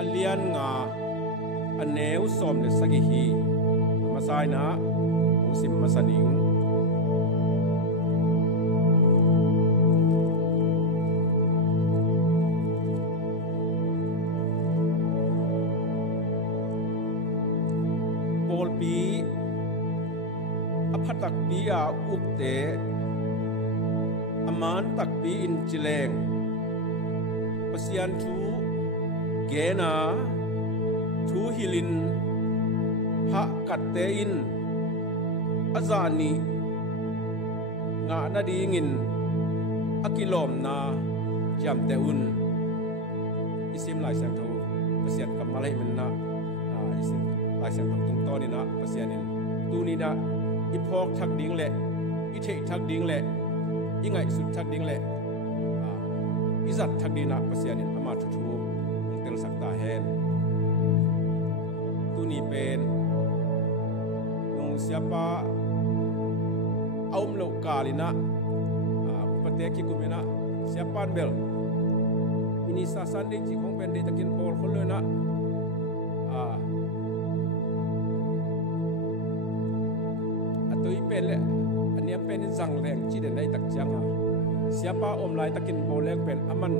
alian nga aneu som le sagihi masai na musim masaning polpi aphatak pi a ukte aman tak pi in chileng pasian thu gena thu hilin ha katein azani nga na dingin akilom na jam teun isim lai sang tho pasian kamalai menna isim lai sang tho tung to ni na pasianin tu ni na ipok thak ding le ithei thak ding le ingai sut thak ding le izat thak ding na pasianin ama thu thu tel sakta hen tu ni pen nung siapa aum lo kalina upate ki kumena siapa bel ini sasan de ji kong pen de takin pol kholona atoi pen le ania pen jang leng chi de nai tak changa siapa om lai takin bolek pen aman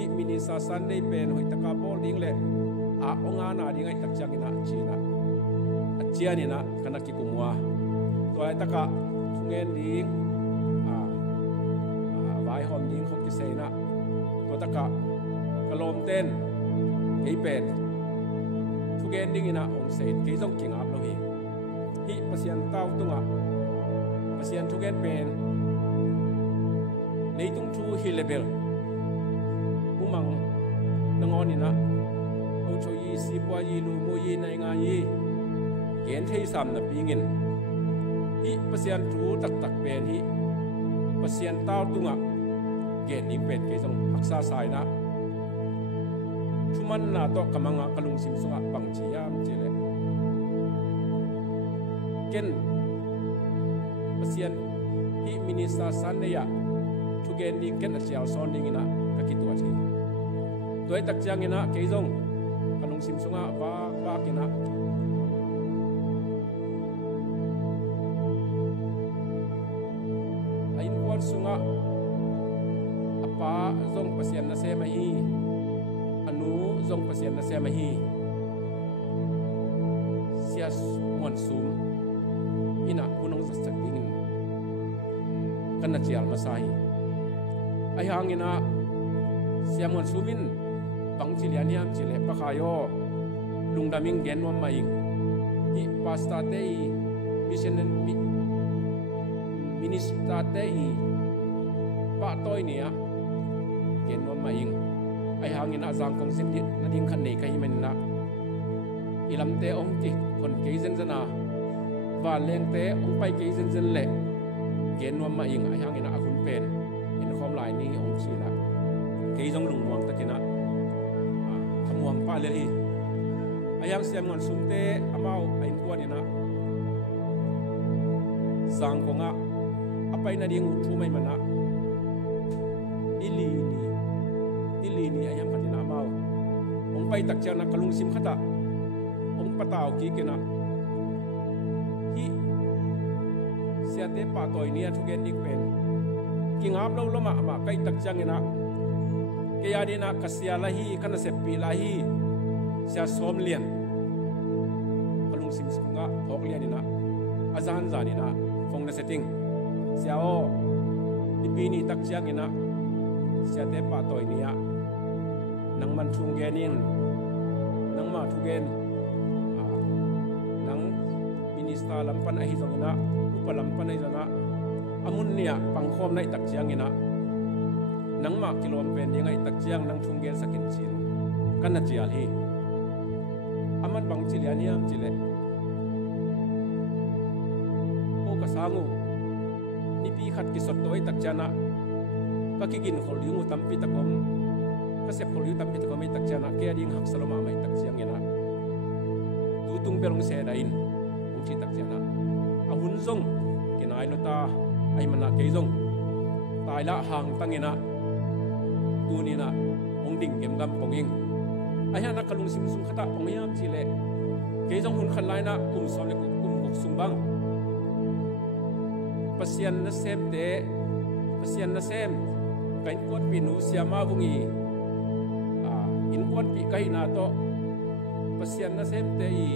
i mini sasan de pen hoi taka bol ding le onga na ding ai tak changina china achiani na kana ki kumwa to ai taka thungen ding vai hom ding khok ki seina to taka kalom ten ei pen thugen ding ina ong sein ke jong king up lo hi pasian tau tunga pasian thugen pen leitung thu hi level umang nangoni na o cho yi si pwa yi lu mo yi nai nga yi gen thei sam na pingin hi pasian thu tak tak pen hi pasian tau tunga gen ning pen ke jong haksa sai na thuman na to kamanga kalung sim sunga pang chiam chile ken pasian hi minisa san ne ya thugen ning ken achial son ding ina kakitua thi toy tak chiang ina ke jong kalung sim sunga ba kina ain kwal sunga apa jong pasian na se mahi anu jong pasian na se mahi sias monsum ina kunong sak dingin kana chial masai ai hangina siamon sumin bang chilianiam chile pakhayo lungdaming genwam maing hi pasta te mission minister te pa toy nia genwam maing ai hangina jang kong sin dit na ding khan nei kai men na ilam te ong ki kon ke zen zana wa leng te ong pai ke zen zen le genwam maing ai hangina akun pen in khom lai ni ong chila ke jong lung muang takina thamuang pa le hi ayang siam ngon sumte amau ain ko ni na sang ko nga apai na ding thu mai mana ili ni ayam patina amau ong pai tak chana kalung sim khata ong pataw ki kena hi siate pa toy ni athugen dik pen kingap lo loma ama kai tak changena kaya dina kasya lahi kana sepi lahi sia som lian kalung sim skunga phok lian ina azan zanina phong na setting sia o ipini tak changena sia te pa toy nia nang man thung genin nang ma thugen nang minister lampan ahi zongina upalampan ai zana amun nia pangkhom nai tak changena nang ma kilom pen ding ai tak chiang nang thung gen sakin chin kana chial hi aman bang chilianiam chile ko ka sangu ni pi khat ki sot toy tak chana ka ki gin khol dingu tampi takom ka sep khol yu tampi takom ai tak chana ke ding hak saloma mai tak chiang ena tu tung belong se da in ung chi tak chana ahun zong kinai lota ai mana ke zong tai la hang tangena tu ni na ong ong ding kem gam ponging aya na kalung sim sum khata pongyam chile ke jong hun khan lai na kum som le kum buk sum bang pasian na sem te pasian na sem kain kot pi nu siama bungi in kot pi kai na to pasian na sem te I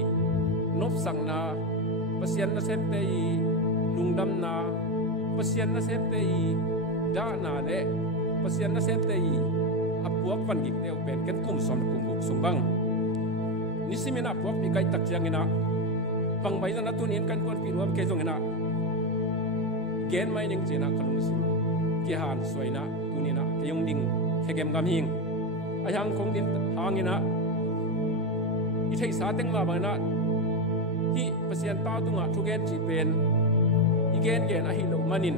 nop sang na pasian na sem te I lungdam na pasian na sem te I da na le pasian na sem te I apuak van gik te pen ken kum som kum buk sum bang nisimina puak pi kai tak chiang ina pang bai na tun in kan kot pi nuam ke jong ina gen mai ning china kalung sim ki han soina tunina ke yong ding khegem gam hing ayang kong din hangina I thei sa teng ma bang na hi pasian ta tunga thugen chi pen igen gen a hi lo manin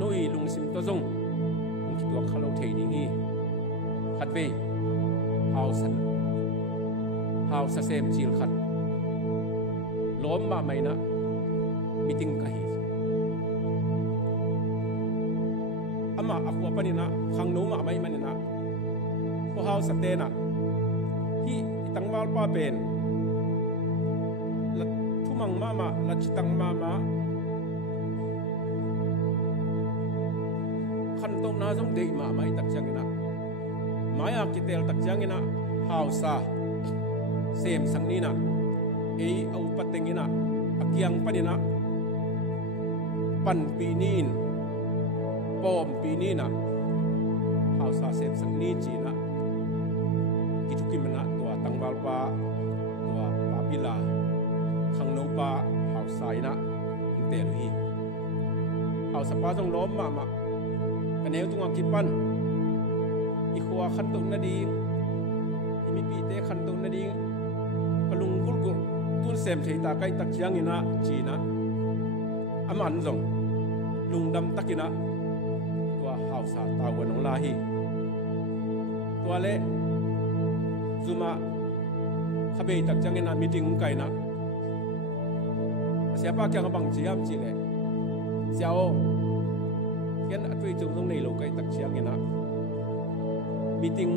noi lung sim to jong ong ki tuak khalo thei ding hi khatve how sa sem chil khat lom ma mai na meeting ka hi ama akwa panina khang no ma mai manina ko how sa te na hi itang mal pa pen la thumang mama la chitang mama khan to na jong dei ma mai tak changina maya kitel tak changina how sa sem sangnina au patengina akyang panina pan pinin pom pinina hausa sem sangni china kitukimana tua tangbalpa tua papila khangnopa hausa ina intelhi hausa pa jong lom mama kaneu tunga kipan ikhwa khantu na ding imi pi te khantu na ding kalung gul tun sem thei ta kai tak chiang ina china aman jong lungdam takina tua hausa ta wanong lahi tua le zuma khabe tak chiang ina meeting kai na siapa kyang bang chiam chile siao yan atui chung jong nei lo kai tak chiang ina meeting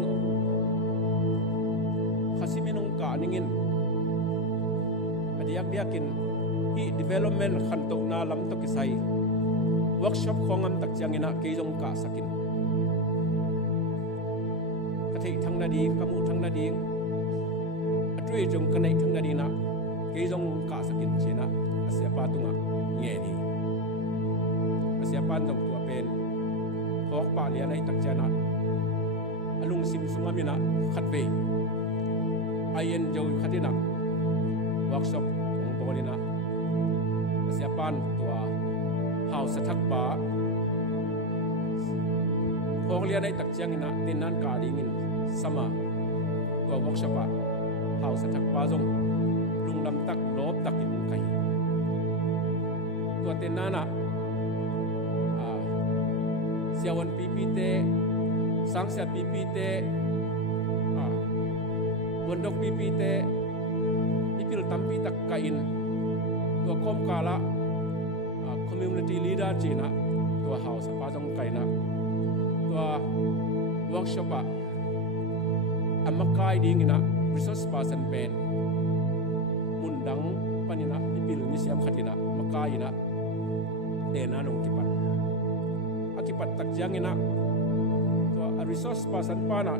khasiminong ka ningin adiak diakin hi development khanto na lam to kisai workshop khongam tak changina keijong ka sakin kathei thangna di kamu thangna di atui jong kanai thangna di na keijong ka sakin china asia patunga nge ni asia pan jong tua pen hok pa lia nai tak chana alung sim sumamina khatve ayen jo khatina workshop ong bolina asiapan tua house thakpa khonglia nai tak chiangina tinan ka dingin sama tua workshop a house thakpa jong lunglam tak lop takin kai tua tinana siawan ppt sangsia ppt bondok ppt ipil tampi tak kain tua kom kala community leader china tua house pa jong kaina tua workshop a amakai dingina resource person pen mundang panina ipil ni siam khatina makaina tena nong kipat akipat tak jangina tua resource person pana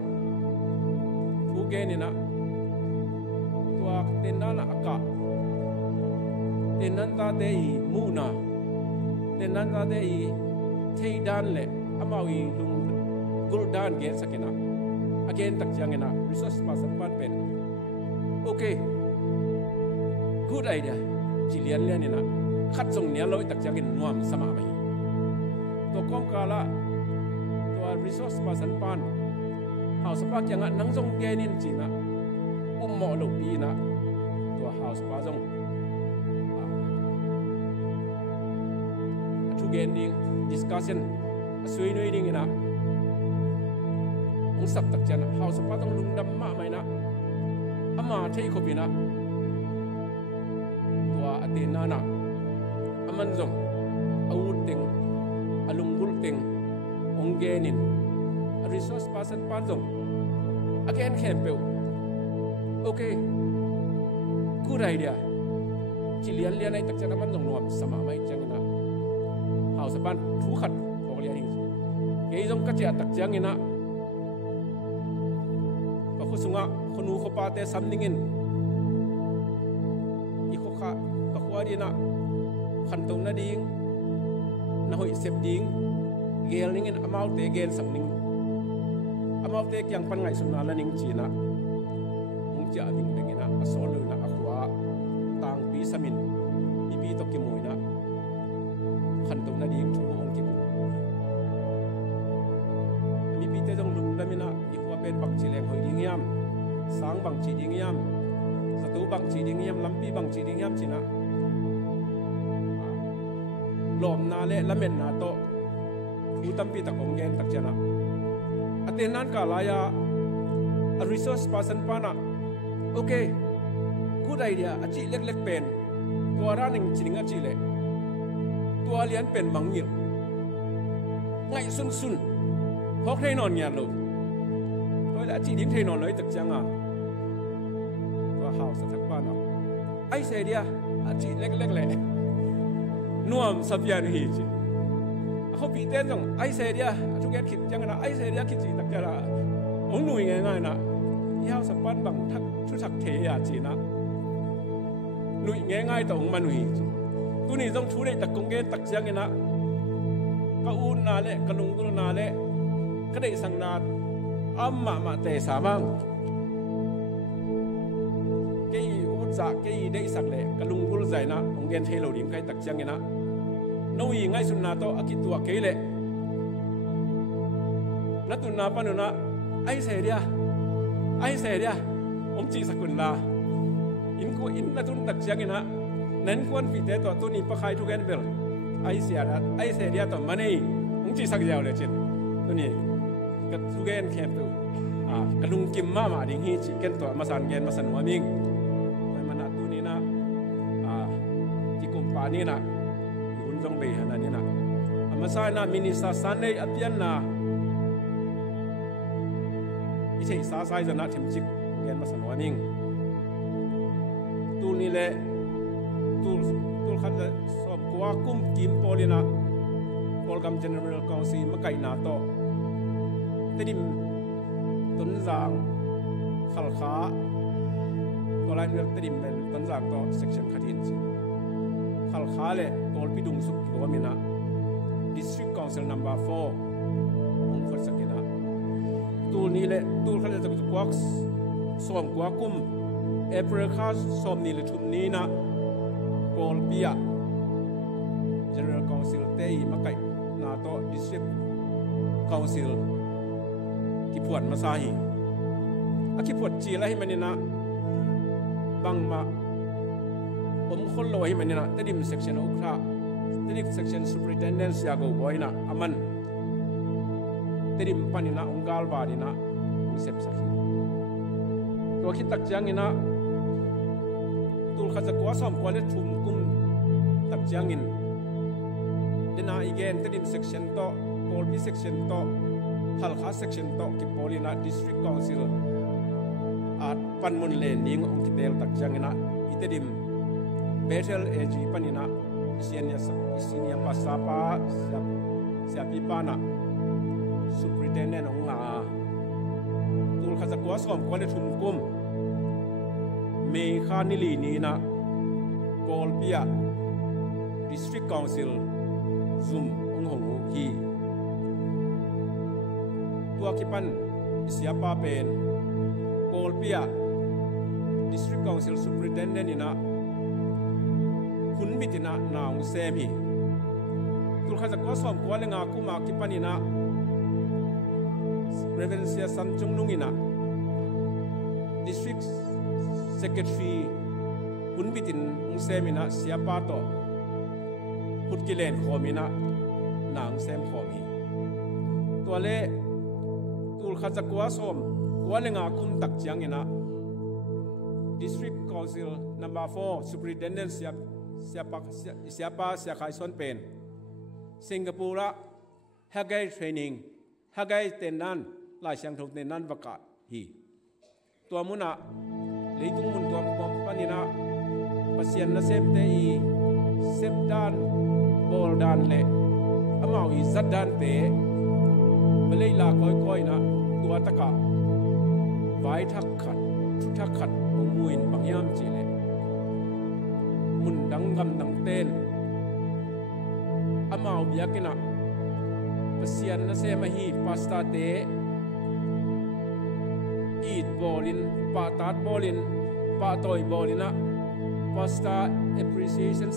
fugenina tua tenana aka tenanta dei muna tenanta dei theidan le amawi lung guldan ge sakina again tak jangina resource person pan pen okay good idea chilian lianina khat jong nia loi tak jangin nuam sama mai to kom kala to resource person pan house pa kyanga nang jong genin china mo lo pi na to house pa jong atu gening discussion asui noi ding ina ong sap tak chana house pa jong lungdam ma mai na ama thei ko bina to atena na aman jong awut ting alunggul ting ong genin resource person pan zong again campeu okay good idea chỉ lian này tất cảมันzong nuam sama mai chang na hau sa pan thu khat phok lian hi ke zong ka cha tak chang ina ka khu sunga khunu kho pa te samningin i kho kha ka khwari na khan tong na ding na hoi sep ding gel ningin amau te gel sang ning amau te kyang pan ngai sunna la ning china ung cha ding bengina asol na akwa tang pi samin pi to ki moina khan tong na ding thu ong ki mi pi te jong lung na mina i kwa pen bang chi leng hoi ding yam sang bang chi ding yam satu bang chi ding yam lampi bang chi ding yam china lom na le lamen na to thu tampi ta kong gen tak chana aten nan ka laya a resource person pana okay good idea achi lek lek pen to raning chininga chi le to alian pen mangil ngai sun sun phok thei non nya lo tôi đã chỉ điểm thei non loi tak changa to house tak pana ai se dia achi lek lek le nuam sapian hi chiเขาปีเต้นส่งไอเสียทุกแกคิดจังนะไอเสียคิดจีตักจะละองหนุ่ยง่ายๆนะยาวสปันบังทักชุดทักเทียจีนะหนุ่ยง่ายๆต่อองมันหนุ่ยตัวนี้ต้องทุเรศตักกงเกตักจังนะก็อุ่นนาเละกระลุงกุลนาเละก็ได้สังนาอัมมาเตสามังเกี่ยอุตสาเกี่ยได้สักเละกระลุงกุลใจนะองเกนเทโลดิมใครตักจังนะน้อยง่ายสุดนาโตอากิตัวเกลเลนัตุนาปนุนะไอเสียอมจีสกุลลาอินนัตุนตักเชียงนะนั้นควรพิเตตัวตัวนี้ปะใครทุกแกนเบลไอเสียตัวมันนี่อมจีสักยาวเลยจิตตัวนี้กับทุกแกนแคมป์กระลุงกิมมาดิ่งฮีจิเกนตัวมาสันเกนมาสันหัวมิงมันนัตัวนี้นะที่กุมปานี่นะจงเบหนานี่นะอามาใส่นะมินิสาสันในอภิญนาอิเชสาใส่จะนัดทิมจิกเรียนมาสนวมิงตูนี่แหละตูขันจะสอบกว่ากุ้มกิมโปลินะโปรแกรม General Council มาไก่นาโตแต่ดิมต้นจางขัลขาตัวไลน์เรื่องแต่ดิมเป็นต้นจางต่อ section ขัดอินจิขัลขาเลยตัวพิดุงสุกกิโกมินะ District Council Number 4องค์สักกินะตัวนี้เลยตัวเขาจะกวักสวมกวักกุมเอเปรคาสวมนี่เลยทุมนี้นะโกลเปีย General Council เตยมาไก่นาโต District Council ที่ปวดมาซาฮีอาคิปวดจีอะไรให้มันนี่นะบังมาผมคนลอยให้มันนี่นะแต่ดิม section อุคราแต่ดิม section superintendent ยากูบอยนะอามันแต่ดิมปันนี่นะองค์กาลบาดีนะองค์เสพสักทีตัวคิดตักจังนี่นะตัวข้าจะกว่าสอมกว่าเล็ดทุ่มกุมตักจังอินเดน่าอีกแกนแต่ดิม section โตโกลปี section โตฮัลคา section โตกิปอลีนะ district council อาจปันมุนเลนยิงองค์กิเตลตักจังนี่นะอีแต่ดิมBetel AG panina isinya pasapa siapi pana superintendent onga tul khaza kwa som kwale thum kum me khanili ni na kolpia district council zoom onghong hi tua kipan siapa pen kolpia district council superintendent inaคุณบิดนะนางเซมีตุลข้าจะก็สอมกว่าเลงาคุมาคิปานินะเรเวนเซียซัมจุงนุงินะ district secretary คุณบิดินองเซมินะเสียปาโตพุทกิเลนขอมินะนางเซมขอมีตัวเล่ตุลข้าจะก็สอมกว่าเลงาคุมตักจังงินะ district council number 4 superintendent siapa kaison pen Singapore Hagai training hagai ten nan lai siang thok ten nan vaka hi tua muna leitung mun tuam pom panina pasien na sem te I sep dan bol dan le amau I zat dan te belei la koi na tua taka vai thak khat thu thak khat muin pangyam chi le mun dang gam dang ten amau biakina pasien na sem hi pasta te eat bolin pa tat bolin pa toy bolina pasta appreciation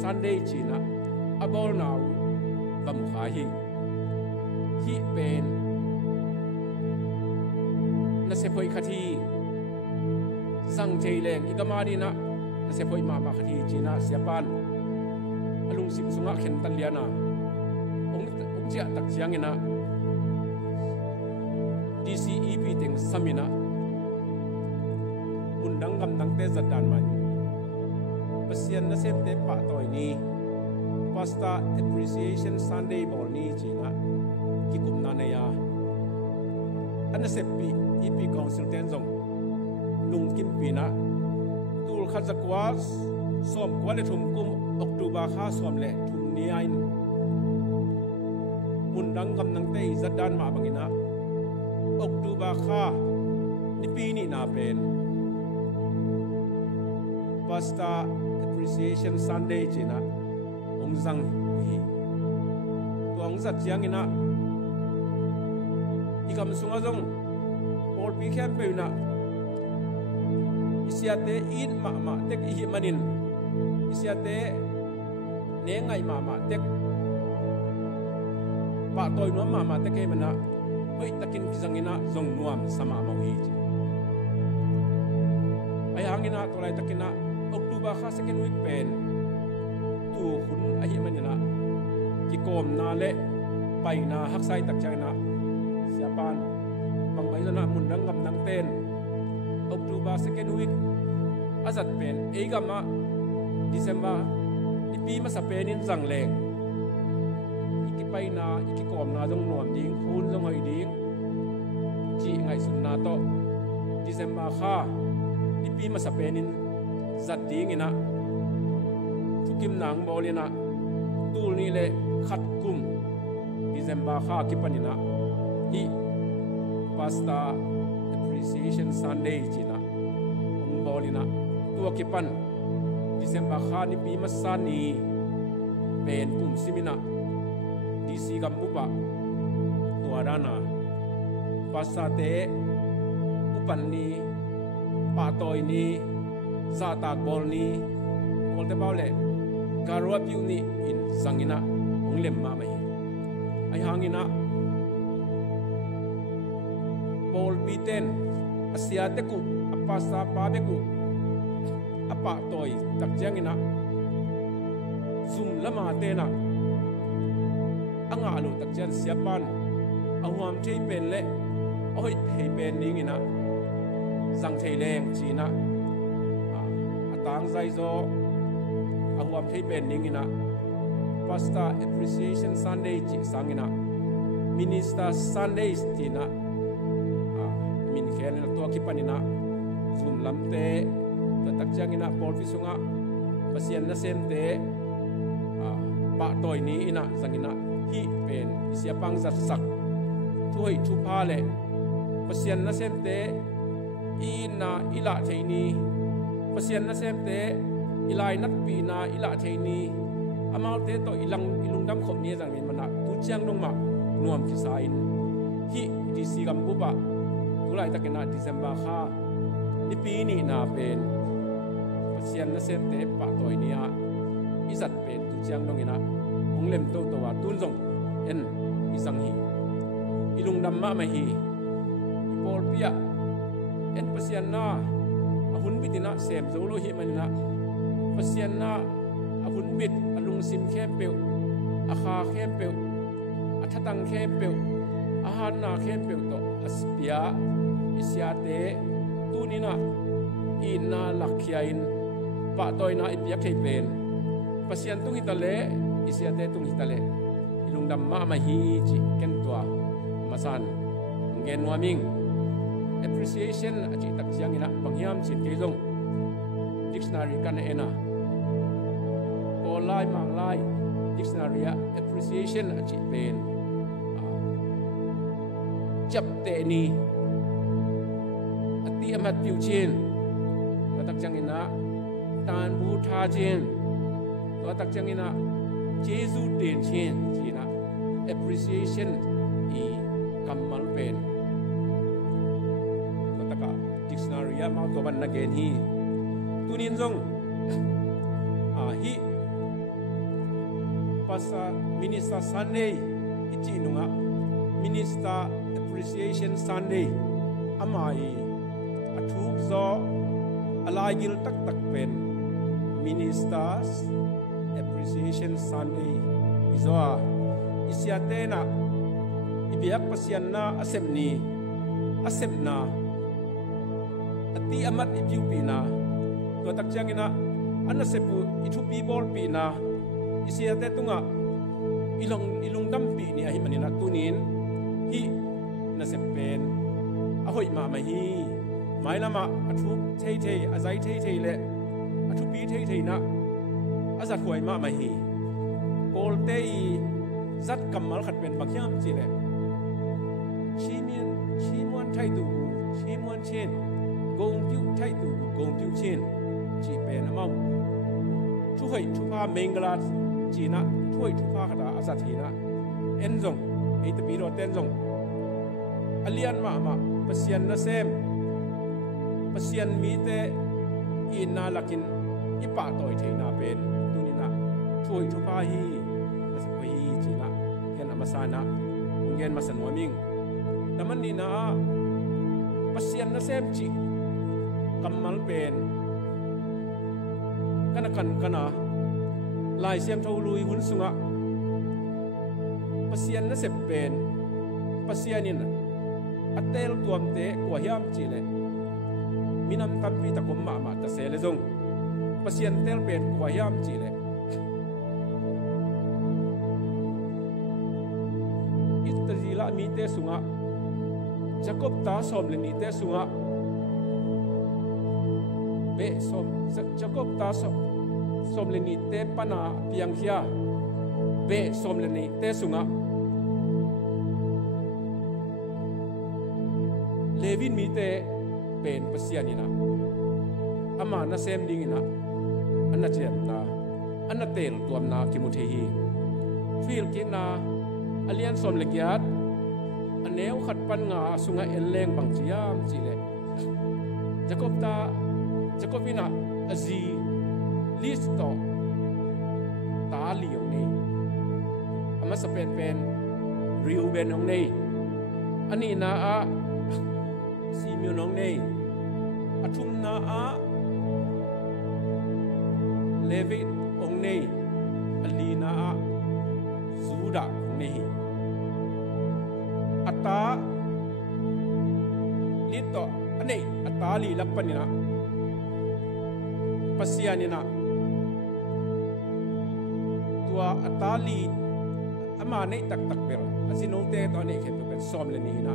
Sunday china abol now vam kha hi pen na se phoi khathi sang theileng ikamari na se phoi ma khathi china siapan alung sim sunga khen taliana ong chia tak chiang ina DCEP teng samina undang gam dang te zadan man pasien na sem te pa toy ni pasta appreciation Sunday bol ni china ki kum na ne ya an se pi EP council ten zong lung kim pi na tul khat zakwa som kwale thum kum October kha som le thum ni ain undang gam dang te zadan ma bangina October kha ni pi ni na pen pasta appreciation Sunday china ong zang hi tuang zat chiang ina ikam sunga jong or pi khem pe na isiate in ma tek hi manin isiate ne ngai ma tek pa toy no ma tek ke mana hoi takin kizangina zong nuam sama mau hi ai hangina tolai takina October kha second week pen tu khun ahi manina ki kom na le pai na haksai tak chana siapan pangmai na mundang ngam nang ten October second week azat pen eigama December ipi ma sa penin zangleng iki pai na iki kom na jong nuam ding khun jong hoi ding chi ngai sun na to December kha ipi ma sa penin zat ding ina thukim nang bolina tul ni le khat kum December kha kipanina hi pasta appreciation Sunday china ong bolina tua kipan December kha ni pi masani pen kum simina DC gambupa tuarana pasta te upan ni pa toy ni zata bol ni bol te baule garwa piu ni in zangina onglem ma mai ai hangina bol biten asia te ku apasa pa be ku apa toy tak jangina zum lama te na anga alu tak jan siapan awam thei pen le oi thei pen ningina zang thei leng china tang zai zo awam thei pen ningina pasta appreciation Sunday chi sangina minister Sundays tina min khen to ki panina zum lamte ta tak changina pol fisunga pasien na sem te pa toy ni ina zangina hi pen isia pang zat sak thuai thu pha le pasien na sem te ina ila theini pasien na sem te ilai nat pi na ila theini amal te to ilung dam khom ni jang min mana tu chiang nong ma nuam ki sain hi DC gam bupa tulai takena December kha ni pi ni na pen pasien na sem te pa toy ni a izat pen tu chiang nong ina onglem to wa tun jong en isang hi ilung dam ma ma hi ipol pia en pasien na ahun bitina sem zolo hi manina pasien na ahun bit alung sim khem pe akha khem pe athatang khem pe ahan na khem pe to aspia isiate tunina ina lakhiain pa toina ipia khei pen pasien tung hitale isiate tung hitale ilung dam ma ma hi chi ken tua masan ngen warming appreciation achi tak siang ina pangyam chin ke jong dictionary kan ena ko lai mang lai dictionary appreciation achi pen chap te ni ati amat piu chin tak chang ina tan bu tha chin to tak chang ina jesu ten chin china appreciation i kamal pen to taka dictionary ma to ban na gen hi tunin jong hi pasa minister Sunday ichi nunga minister appreciation Sunday amai athuk zo alaigil tak tak pen ministers appreciation Sunday izoa isiatena ibiak pasian na asem ni asem na ati amat ipiu pina to tak changina anna sepu ithu people pina isiate tunga ilong dam pi ni ahi manina tunin hi na sepen ahoi ma ma hi mai lama athu thei thei azai thei thei le athu pi thei thei na azat huai ma ma hi kol te i zat kamal khat pen bakyam chi le chi muan thai tu chi muan chen gong piu thai tu gong piu chen chi pen amau thu hoi thu pa menglat chi na thu hoi thu pa khata azat hi na en jong ei te pi ro ten jong alian ma pasian na sem pasian mi te ina lakin ipa toy theina pen tunina thui thu pa hi na se hi china ken amasana ungen masan warming taman ni na pasian na sem chi kamal pen kana lai siam thau lui hun sunga pasian na se pen pasianin atel tuam te kwa hiam chi le minam tampi takom ma ta se le jong pasien tel pen kwa hiam chi le itazila mi te sunga jacob ta som le ni te sunga be som jacob ta som le ni te pana piang hia be som le ni te sunga levin mi te pen pasianina ama na sem dingina anna chem na anna tel tuam na kimuthi hi fil king na alian som le kiat aneu khat pan nga sunga eleng bang chiam chile jacobina azi listo ta liong nei ama sa pen Reuben ong nei ani na a Simeon ong nei athum na a Levi ong nei alina a Juda ong nei ata lito anei atali lakpanina pasianina tua atali ama nei tak per asinong te to nei khet pen som le ni na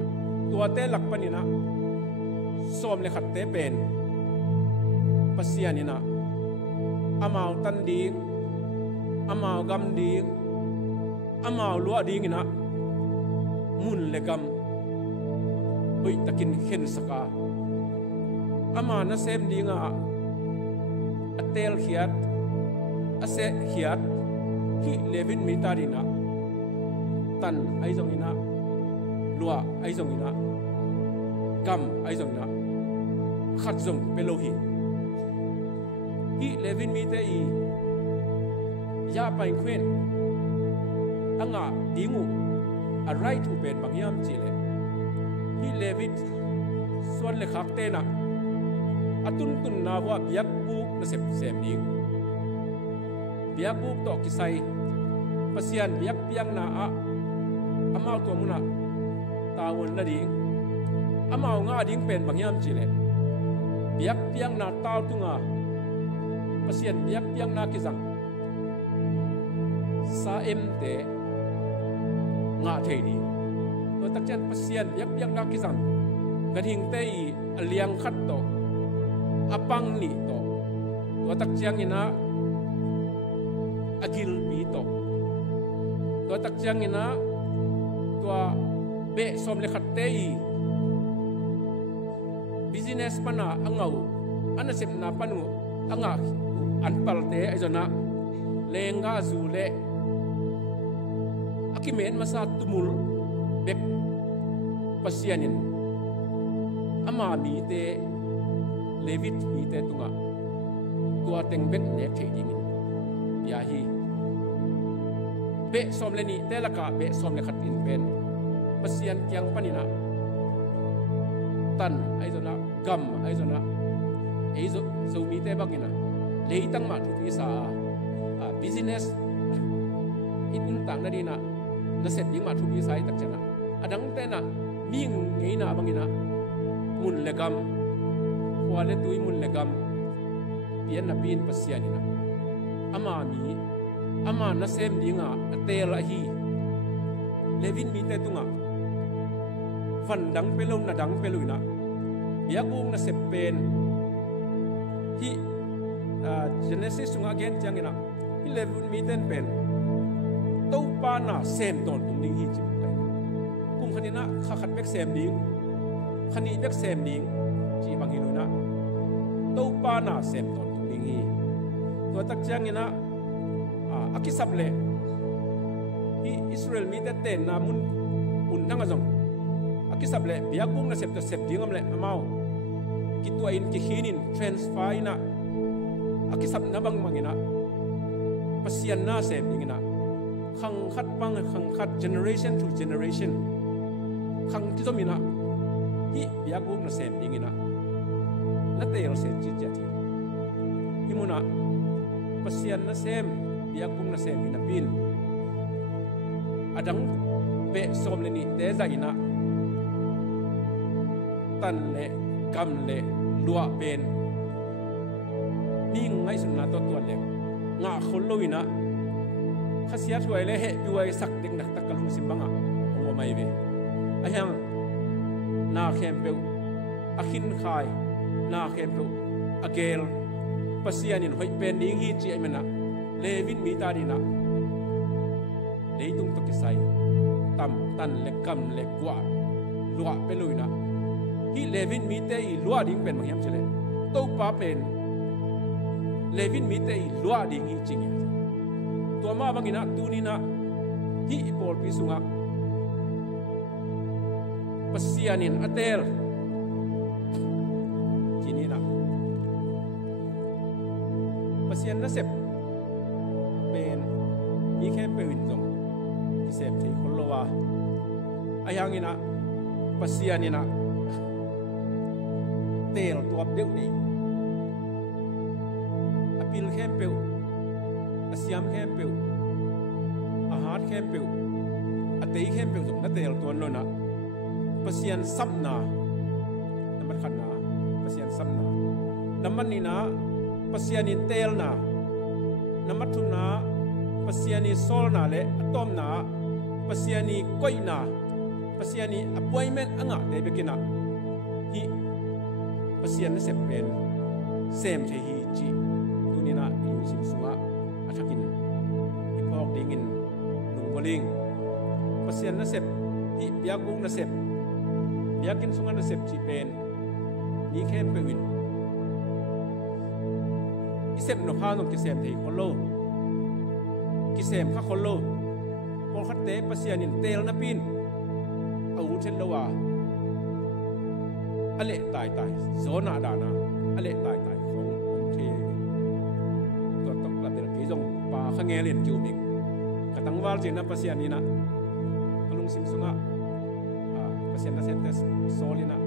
tua te lakpanina som le khat te pen pasianina amau tan ding amau gam ding amau lua ding ina mun le gam hoi takin khen saka ama na sem dinga atel khiat ase khiat hi levin mitarina tan ai jong ina lua ai jong ina gam ai jong ina khat jong pelohi hi levin mi te i ya pai khwen anga dingu a right to pen bangyam chile hi levit son le khak te na atun tun na wa biak buk na sep sem ding biak buk to kisai pasian biak piang na a amau to muna tawon na ding amau nga ding pen bangyam chile biak piang na taw tunga pasien biak piang na kizang sa em te nga thei di ตัวตักเจนเสียนยักยักนักกิสันกันหิงเตยเลียงขัดโตอปังนี่โตตัวตักเจียงนี่นะอากิลปีโตตัวตักเจียงนี่นะตัวเบะสมเลขัดเตยบิสเนสปนาอังเอาอันนั้นเสพนาปนูอังอาอันปัลเตไอจนะเลงกาจูเลอากิเมนมาซาตุมุลเบกปัสยานินอามามีเตเลวิตมีเตตุงะตัวเต็งเบกเนกเทดิมินยาฮีเบะสมเลนี่เตละกาเบะสมเลขัดอินเป็นปัสยานยังปนินะตันไอจนะกัมไอจนะไอจูมีเตบักินะเลยตั้งมาทุกวิสาบิสเนสอินต่างนั่นดีนะนั่นเสร็จยิ่งมาทุกวิสัยตักเจนะอดังเตนะมีเงี้ยนะบางนะมุนเลกัมหัวเลตุยมุนเลกัมเปียนนับปีนปัสยานี่นะอามามีอามานั่นเสมยิ่งอ่ะเตละฮีเลวินมีเตตุงอ่ะฟันดังเปลุนนะดังเปลุยนะยากุงนั่นเสพเป็นที่Genesis สุงอาเกนจังนะที่เลวินมีเตนเป็นตู้ปานาเซมตอนตรงนี้ที่จิบไปกุมขณีนะข้าขัดเบกเซมดิ้งขณีเบกเซมดิ้งจีบางฮิโนนะตู้ปานาเซมตอนตรงนี้ตัวตักจังนะอากิสับเลที่อิสราเอลมีแต่เต้นนามุนทั้งกระจงอากิสับเลเบียกุงนะเซมตัวเซมดิ้งอำเลอามากิตัวอินกิหินินทรานส์ไฟนะอากิสับนับบังมังนะปัสยานนาเซมดิ้งนะขังขัดปังขังขัด generation to generation ขังที่จะมีนะที่อยากบุกนะเสมดิ้งนะนั่นเตลเสมจิตใจที่มุนะปัสยานนะเสมอยากบุกนะเสมนะปินอดังเบะสมเลนี่เตใจนะตันเละกำเละลัวเป็นนี่ไงสุนนะตัวเล็กงาคนลุยนะข้าเสียช่วยเลยเหตุด้วยสักเด็กนักตะกลุมสิบังอ่ะองว่าไม่เว้ยไอ้ยังนาเข้มเปล่าอาขินขายนาเข้มเปล่าอาเกลปัสยานินหอยเป็นดิ้งฮีจีไอ้มันนะเลวินมีตาดีนะเลยตุ้งตะกิไซตำตันเล็กกำเล็กกว่าลัวไปเลยนะที่เลวินมีเตยลัวดิ้งเป็นบางอย่างเฉลยตู้ป้าเป็นเลวินมีเตยลัวดิ้งฮีจริงอย่างตัวมาบางทีนะตูนี่นะที่อีโปลพิสุงะปัสยานินอัตเตลที่นี่นะปัสยานนั่นเสพเป็นมีแค่เป็นวินจงที่เสพที่คนละว่าไอ้ยังนี่นะปัสยานินะเตลตัวเดียวนี่อภิลแค่เปลวอาเซียมแค่เปลวอาหารแค่เปลวอาเตยแค่เปลวตรงนั้นเตลตัวนั้นนะปัสยานซ้ำนาน้ำมันขัดนาปัสยานซ้ำนาน้ำมันนี่นะปัสยานินเตลนาน้ำมันทุนนาปัสยานิโซลนาเละอะตอมนาปัสยานิก้อยนาปัสยานิอพอยเมนต์อ่างเดบิกินะฮีปัสยานนั่นเสพเป็นเซมเทฮีจีตัวนี้นะอิลุสิมสุงะอาทักินฮิพอกดิงินนุงกลิงปัสยานนั่นเสพที่เบียกุงนั่นเสพเบียกินสุงะนั่นเสพจีเป็นนี่แค่เป็นวินกิเซมนพานงกิเซมเทคนโลกิเซมข้าคนโลพอขัดเตะปัสยานินเตลนับปินเอาเช่นละว่าอเละตายโซนาดานาอเละตายขององค์เทตัวตกหลับเดือดกี่จงป่าข้างเงลินจิวมิกกระตังวาลจีนับปัสยานินะกลุงซิมซุงะปัสยานาเซนเตสโซลินะ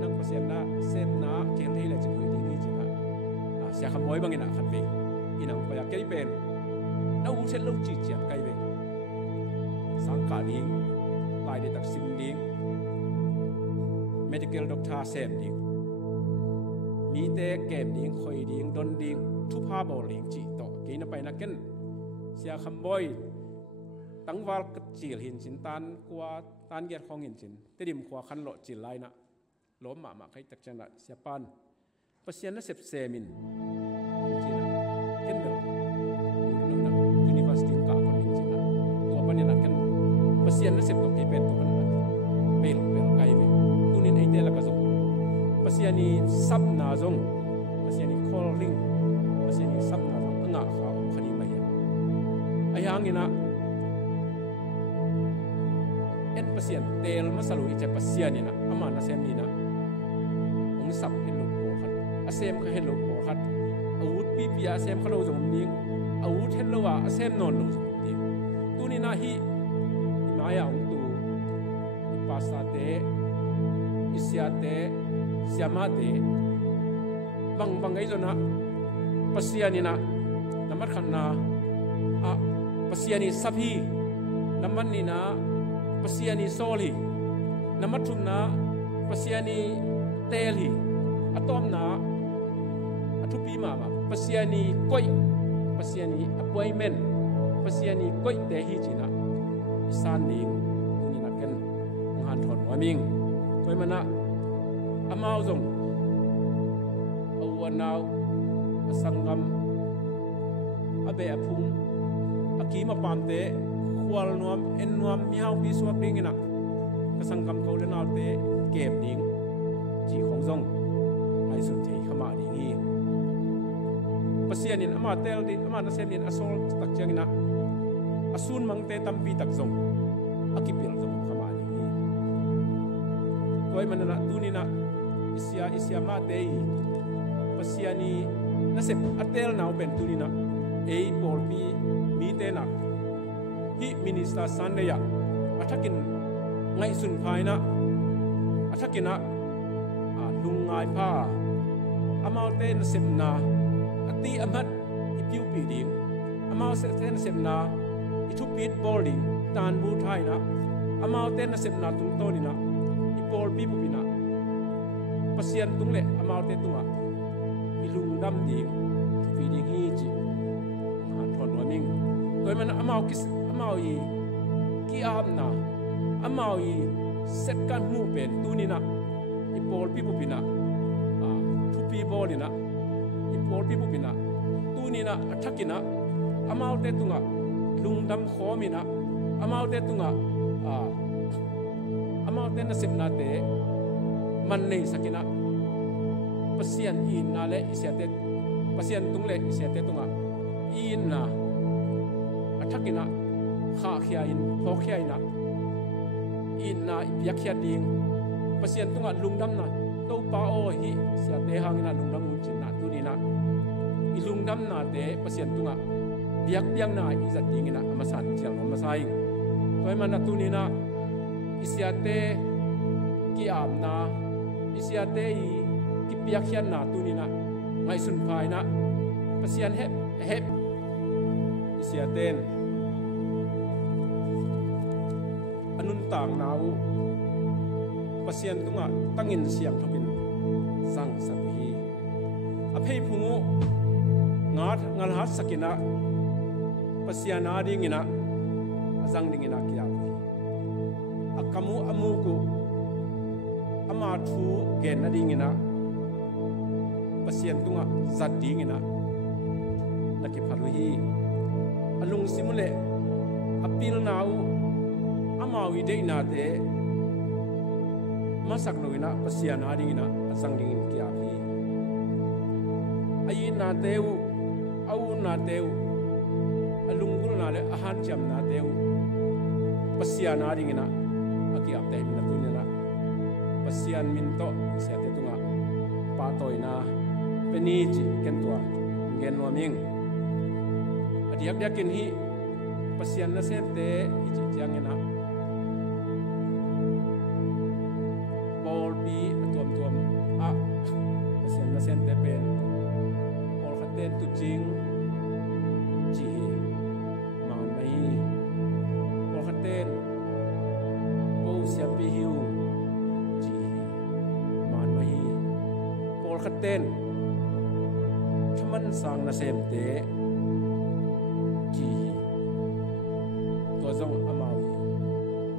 นั่งปัสยานาเซนนาเกลที่เลยจะคุยดีนี่จีนะเสียขโมยบางอย่างขัดไปอินังไปอยากแก้เป็นแล้วเช่นลูกจีเจียดไกลไปสังกัดดิ้งลายเดตักซิมดิ้ง medical doctor เซมดิ้งมีแต่เกมดิ้งคอยดิ้งดนดิ้งทุพาบอลดิ้งจีต่อกินไปนักเก็นเสียขโมยตั้งวาลกจีลหินสินตันกว่า ตานเกียรของหินจินเตดิมขวาคันโลจิไลนะล้มมาใครตักจังละเสียปันปัสยานะเสพเซมินจินะเห็นเบลบุญเลยนะยูนิเวอร์ซิตี้กับคนหินจินะตัวปันนี่ละกันปัสยานะเสพตัวกี่เป็นตัวปันละเปลไกเวตุนินไอเดลก็จงปัสยานีซับนาจงปัสยานีคอลลิงปัสยานีซับนาจงอ่างข้าวคดีมาเหี้ยไอ้ยังนี่นะpasien tel masalu iche pasien ni na ama na sem ni na ong sap hello ko khat asem kha hello ko khat awut pi pi asem khalo jong ning awut hello wa asem non lo jong ti tu ni na hi imaya ong tu ipasa te isya te siama te bang ai jona pasien ni na namat khan na a pasien ni sabhi naman ni na pasiani soli namatum na pasiani teli atom na atupi mama pasiani koi pasiani appointment pasiani koi te hi china isan ning tuni na ken ngan thon waming toy mana amau jong awanau asangam abe apum akima pamte wal nuam en nuam miao pi suak ding ina kasangkam ko le naw te kem ding ji khong jong ai sun thei khama ding hi pasianin ama tel di ama na semin asol tak chang ina asun mang te tampi tak jong akipil jong khama ding hi toy manana tunina isia ma te pasiani na sep atel naw ben tunina ei pol pi mi te na hi minister sandeya athakin ngai sun phaina athakina lungai pha amaute na semna ati amat ipiu pi ding amau se ten semna ithu pit bowling tan bu thaina amaute na semna tung tonina ipol pi pupina pasian tungle amaute tunga ilung dam ding thu pi ding hi chi ma thon wa ming toy man amau kis amau yi ki amna amau yi set kan mu pen tunina ipol pi pupina thu pi bolina ipol pi pupina tunina athakina amau te tunga lungdam khomina amau te tunga amau te na sepna te man nei sakina pasian in na le isiate pasian tungle isiate tunga in na athakina kha khia in ho khia ina in na ipyak khia ding pasian tunga lungdam na to pa o hi sia te hangina lungdam chin na tunina ilungdam na te pasian tunga biak biang na izat dingina amasan chiang masai toy man na tunina isiate ki am na isiate i ki biak khian na tunina ngai sun phai na pasian hep isiaten anun tang nau pasian tunga tangin siang thokin sang sapi aphei phungu ngal hat sakina pasiana dingina azang dingina kya akamu amuku ama thu gen na dingina pasian tunga zat dingina naki phaluhi alung simule apil nau amawi deina te masak noina pasiana dingina azang dingin kya phi ai na teu au na teu alungul na le ahan jam na teu pasiana dingina aki ap te min tunina pasian min to se te tunga pa toina peni ji ken tua gen wa ming adiak diakin hi pasian na sem te ji jangena bol bi tuam pasian na sem te pen bol khaten tu jing ji man mai bol khaten ko siam pi hiu ji man mai bol khaten chaman sang na sem te ji to zong amawi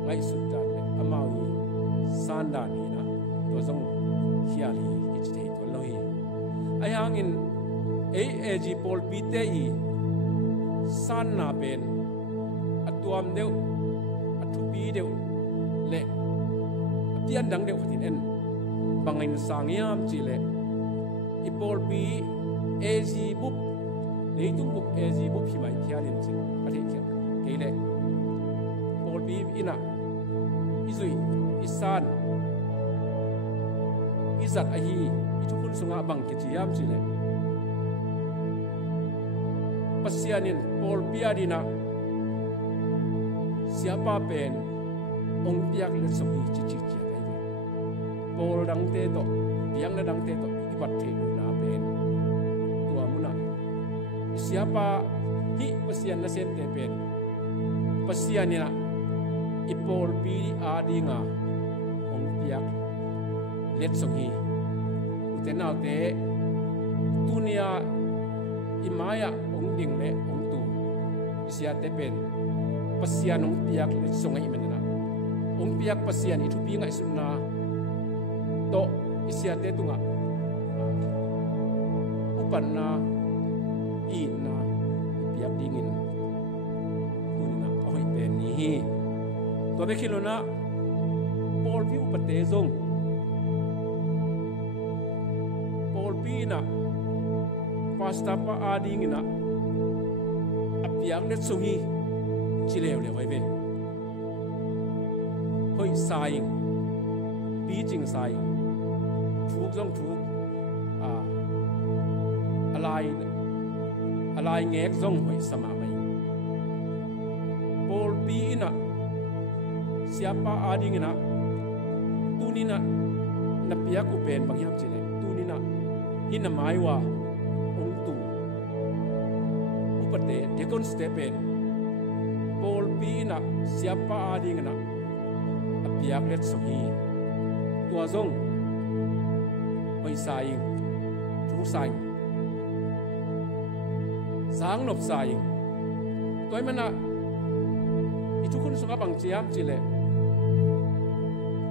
ngai sut ta le san dan hi na to zong hiali ki chei to lo hi ai hangin AAG Paul Pite i san na pen atuam deu athupi deu le tian dang deu khatin en bangin sangiam chi le i Paul Pi AG bup leitung bup AG bup hi mai thialin chin a the thiam ke le Paul Pi ina izui isan izat a hi itukun sunga bang ke chiam chi le pasianin Paul Piadina siapa pen ong piak le sobi chi chi chi dai ve Paul dang te to piang na dang te to ibat the na pen tua muna siapa hi pasian na sen te pen pasianina i Paul Pi adinga ong piak let sobi utenau te tunia imaya ong ding le ong tu isia te pen pasian ong piak le songai menana ong piak pasian itu pi ngai sunna to isia te tunga upanna ina piak dingin tunina ahoi pen ni hi to be khilona Paul Pi upate zong Paul Pi na pasta pa ading ina apiak net sungi chilew le wai ve hoi saing pi jing saing thuk jong thuk alai ngek jong hoi sama mai Paul Pi ina siapa ading ina tunina na piak upen bangyam chile tunina hina maiwa tu upate dekon stepen Paul Pi na siapa ading na apiak let sohi tua zong hoi saing thu saing sang nop saing toy mana itu kun sunga bang chiam chile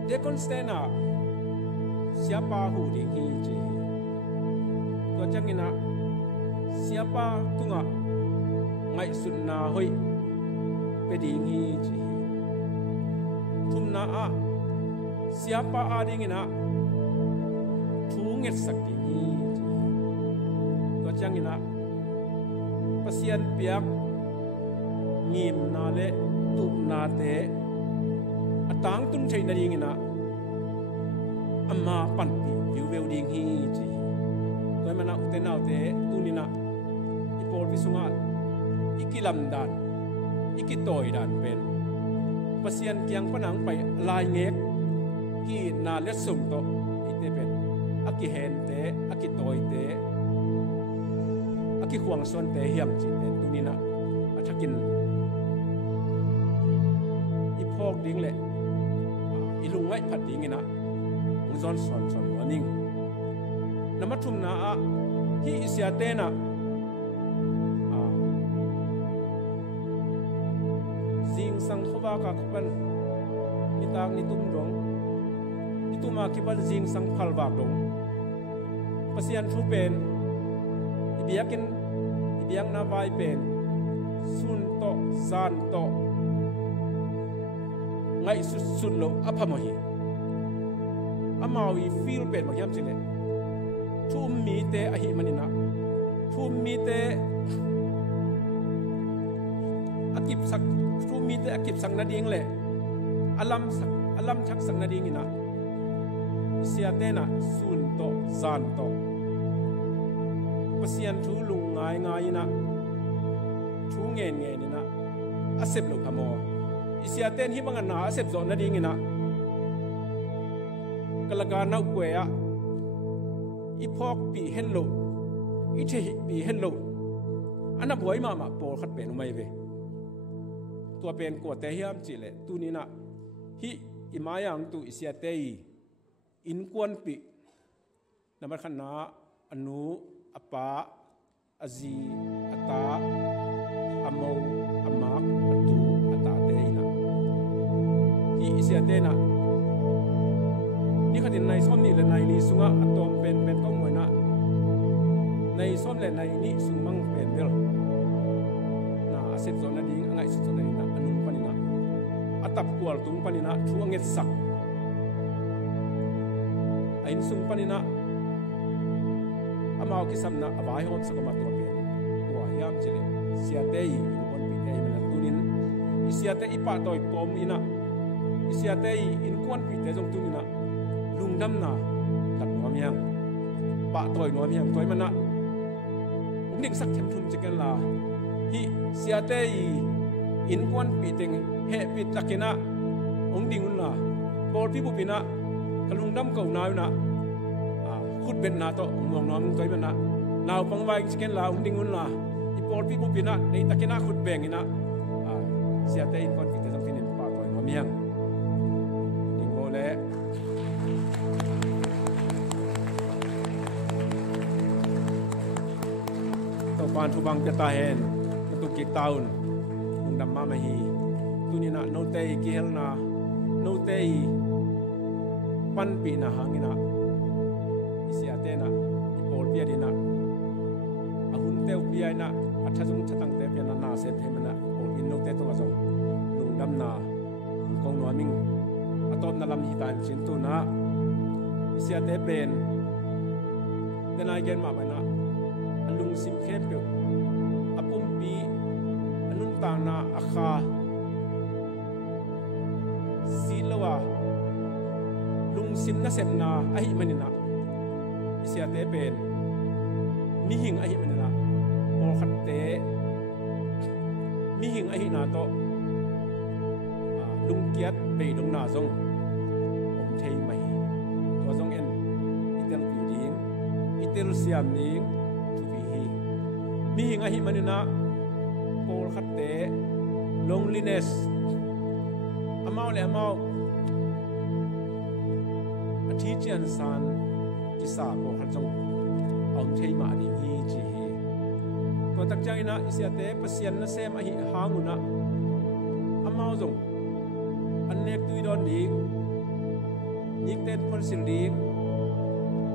dekon stena siapa hu ding hi chi to changina siapa tunga ngai sunna hoi pedingi ji thumna a siapa adingina thunget sakini ji to changina pasian piak ngim na le tup na te atang tun thei na dingina amma pan pi view view ding hi ji toy mana utenau te tunina Paul Pi sunga ikilam dan ikitoy dan pen pasian kiang panang pai lai ngek ki na le sum to ite pen aki hen te aki toy te aki khuang son te hiam chi pen tunina athakin ipok ding le ilungai phat ding ina ngzon son son warning namathum na a hi isia te na sang khoba ka khapan itang ni tum dong ituma kibal jing sang phal bak dong pasian thu pen ibiak na vai pen sun to san to ngai sun lo aphamohi amawi feel pen magyam chile thum mi te ahi manina thum mi te akip sak mi te akip sang na ding le alam thak sang na ding ina sia te na sun to zan to pasian thu lung ngai ina thu ngen ina asep lo khamo isia ten hi banga na asep zo na ding ina kalaga na kwe a ipok pi hello ithe pi hello ana boy mama por khat pe no mai ve tua pen ko te hiam chi le tu ni na hi imayang tu isia te in kwan pi namar khan na anu apa azi ata amo amak atu ata te ina hi isia te na ขัดในส้มนี่และในลีสุงะตอมเป็นก็เหมือนนะในส้มและในนี้สุงมังเป็นเบลน่าเสร็จจนนาดีง่ายสุดจนนาดีนะอนุปนินะอัตับกวลตุงปนินะช่วงเงสักไอ้สุงปนินะอามาคิดสำนักอบายหอมสกมาตัวเป็นตัวเฮียมเจเลเสียเตยอินบนปีเตยมันตุนินอิเสียเตยอิปะตัวปอมอินะอิเสียเตยอินควนปีเตยจงตุนินะลุงดำนาตัดหัวเมียงปะตัวหัวเมียงตัวมันนะผมดิ่งสักเข็มทุ่มจะกันลาฮิเสียเตยอินควนปีเตยเฮปีตะกินะผมดิ่งอุ่นละบอลพี่บุปินะกลุงดำเก่าหนาวนะขุดเป็นนาโตมองน้องตัวมันนะนาวปังไว้สกันลาดิ้งอุ่นละอีปอลพี่บุปินะในตะกินะขุดแบ่งนะเสียเตยอินควนปีเตยจงที่นี่ปะตัวหัวเมียงดิ้งโบเล่ปานทุบังเปตาเฮนตุกิตาอุนมุงดำมาไม่ฮีตุนี่นะโนเตยกิเฮลนาโนเตยปันปีนะหังินะอิเสียเตนะอิปอลเปียดินะอาหุนเตวเปียนะอัฐจงชะตังเตเปียนะนาเซนเทมนะปอลบินโนเตตงะจงลุงดำนาคงนัวมิงอตอมนาลำฮิตานชินตุนะอิเสียเตเป็นเดนายเกนมาไปนะลุงซิมเข้มเปียวอปุ่มปีอนุนตานาอาคาสีลวะลุงซิมน่าเสมนาอหิมันนะอิเสียเตเป็นมิหิงอหิมันนะโอขัดเตมิหิงอหินาโตลุงเกียรติไปลุงนาจงผมเทยไม่ตัวจงเอ็นอิเตลปีดิงอิเตลเซียมนิงมีหิงอหิมันนะโปลขัดเต loneliness อามาเลยอามาอาทิตย์จันทร์สันกิสาโปลขัดจงอมเทยมาดิฮีจีฮีตัวตักจังนะอิสยาเตปเสียนนะเซมอหิหาnguนะอามาจงอันเนกตุยดอนดิงนิกเตนพลสิลดิง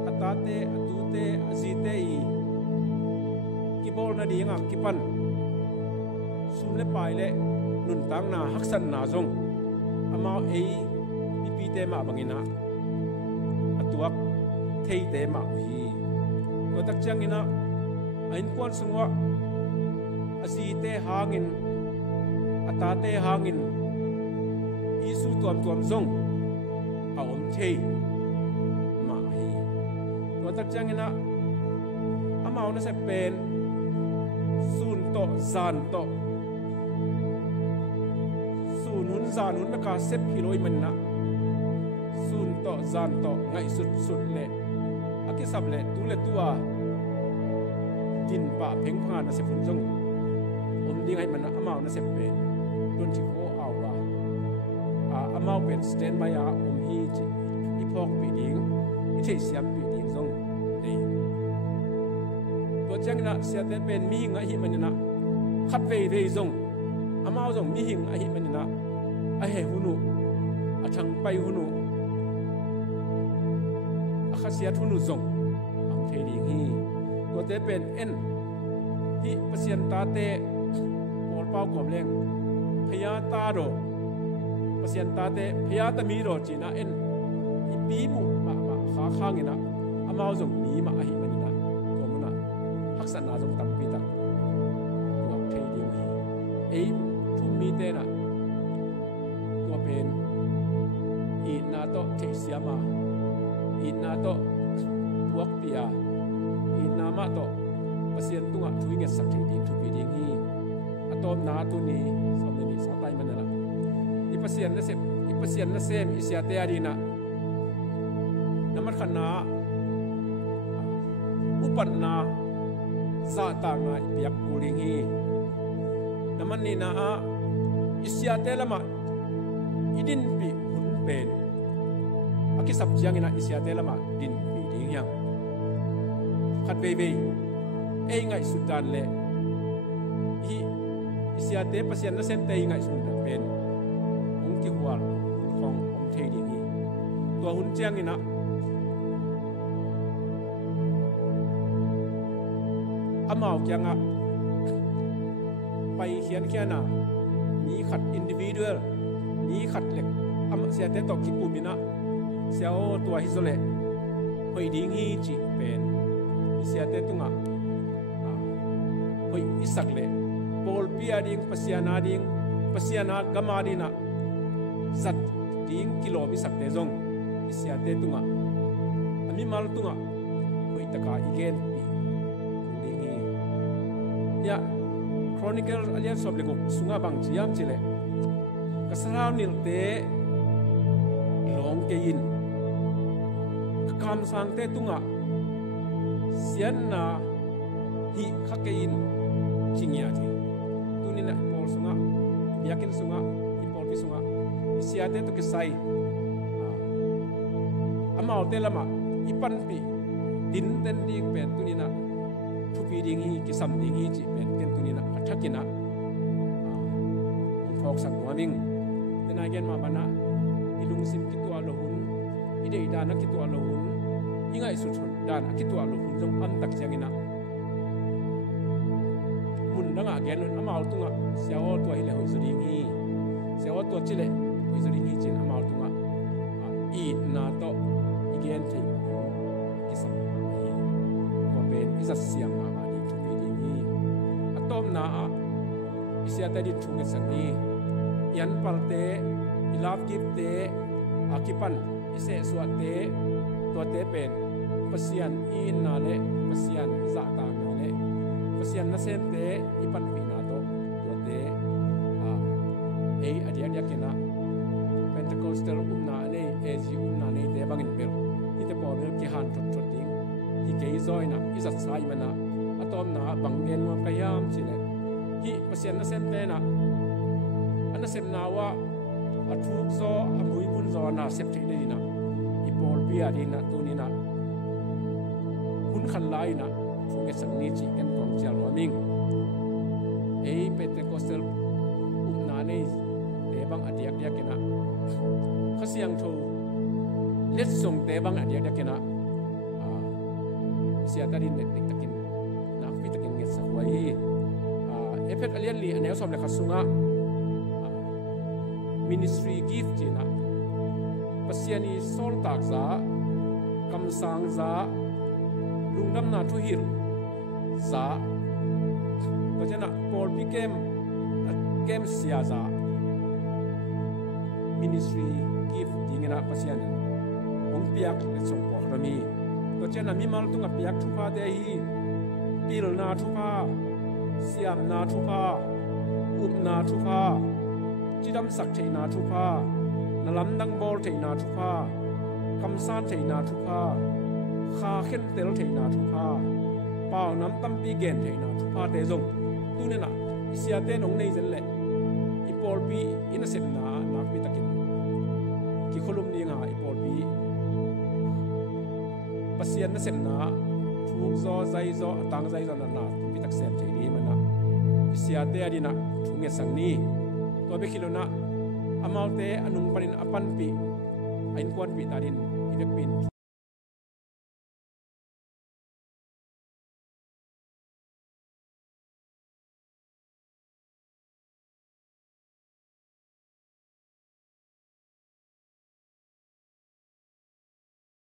อัตตาเตอตูเตอจีเตอีกิบอลนาดีงักกิปันสุมเลปายเลนุนตังนาฮักสันนาจงอามาเอปีปีเตมาบังอินะอตัวเทยเตมาฮีตัวตักจังอินะอินควนสุงวะอซีเตหางินอตาเตหางินอิสุตัวมจงอาอมเทยมาฮีตัวตักจังอินะอามาอุนเสเป็นสูนโตซานโตสูนุนซานุนไม่กาเซฟฮิโรยมันนะสูนโตซานโตไงสุดเละอากิสับเละตูเละตัวดินปะเพ่งพานะเซฟุนจงอมดีไงมันนะอามานะเซเป็นโดนจิโกเอาวะอามาเป็นสแตนบายอมฮีจิอีพอกปีดิงอีเทเซียมปีดิงจงดีตัวจังนะเสียแต่เป็นมีหิงอหิมันนะขัดเวจงอามาจงมีหิงอหิมันนะอาเหหุนุอาทังไปหุนุอาคาเสียทุนุจงอังเทดีฮีตัวเตเป็นเอ็นฮิปเสียนตาเตปอลเป้ากอบเล่งพยาตาโรปเสียนตาเตพยาตมีโรจีนะเอ็นอีปีมุมาขาข้างนะอามาจงมีมาอหิมันนะฮักษณาจงตับปีตักตัวเทดีวีเอ้ทุ่มมีเตนะตัวเป็นอินาโตเทเสียมาอินาโตพวกปีอาอินามาโตเปเสียนตุงะทุยเงสักเทดีทุปีดีงี้อะตอมนาตุนีสมนีสาไตมันละอีเปเสียนนะเซมอีเปเสียนนะเซมอิเสียเตอาดีนะน้ำมันขนาอุปันนาซาตางาเปียกกูริงฮีน้ำมันนี่นะอิสยาเตลมาอิดินปีหุ่นเป็นอากิสับจังนะอิสยาเตลมาดินปีดิ้งยังขัดเบย์เอ้ยไงสุดดันเละฮีอิสยาเตปเสียนนั่นเซนเตยไงสุดดันเป็นองค์กิหัวขององค์เทดิ้งฮีตัวหุ่นจังนี่นะ amau kyangaไปเขียนแค่น่ะมีขัด individual มีขัดเล็กเสียแต่ตกคิดกูมินะเสียวตัวฮิโซเลหอยดิ้งฮีจีเป็นเสียแต่ตุงหอยอิสักเลโพลปีอาดิ้งปัสยานาดิ้งปัสยานากามาดินะสัตดิ้งกิโลมิสักเตจงเสียแต่ตุงมีมาลตุงหอยตะกาอีเกนปีกูดิ้งฮียะChronicle alian sob lekuk sunga bang chiam chile kasrau nil te long ke in kam sang te tunga sian na hi khake in chingya thi tunina pol sunga yakin sunga ipol pi sunga isia te to ke sai amau te lama ipan pi din den ding pen tunina thupi ding hi kisam ding hi chi pen ken tunina athakina phok sang nuaming tena gen ma bana ilung sim kitwa lohun ide idana kitwa lohun inga isu thon dan kitwa lohun jong am tak changina mun danga gen amau tunga siawo to ile hoi su ding hi siawo to chile hoi su ding hi chin amau tunga i na to igen thi kisam hi to pen isa siam na tom na isia ta di thunge sakni yan palte ilap kip te akipan ise suate to te pen pasian in na le pasian za ta na le pasian na sen te ipan pi na to te adia dia kena Pentecostal umna ne AG umna ne te bangin bel ite pobel ki han thot ding hi ke zoina isa sai mana atom na banggen mo kayam chile hi pasien na sem te na ana sem na wa athu zo amui bun zo na sep the ni na ipol pia di na tu ni na kun khan lai na thunge sang ni chi ken kom chal wa ming ei Pentecostal umna nei te bang adiak dia kena khasiang tho let song te bang adiak dia kena sia ta din net takin wai efet alian li anel som le khasunga ministry gift jina pasiani sol tak za kam sang za lungnam na thu hir za to jana por pi kem sia za ministry gift dingena pasian ong piak le som por rami to jana mi mal tunga piak thu pa de hi pil na thupa siam na thupa na thupa chidam sak thei na thupa nalam dang bol thei na thupa kamsan thei na thupa kha khen tel thei na thupa pau nam tam pi gen thei na thupa te jong tu ne na isia te nong nei zen le ipol pi innocent na pi takin ki khulum ni nga ipol pi pasian na sem na zo zai zo tang zai zo na pi tak sem thei ni mana isia te adina thunge sangni to be khilona amaute anung parin apan pi ain kwan pi tarin ivek pin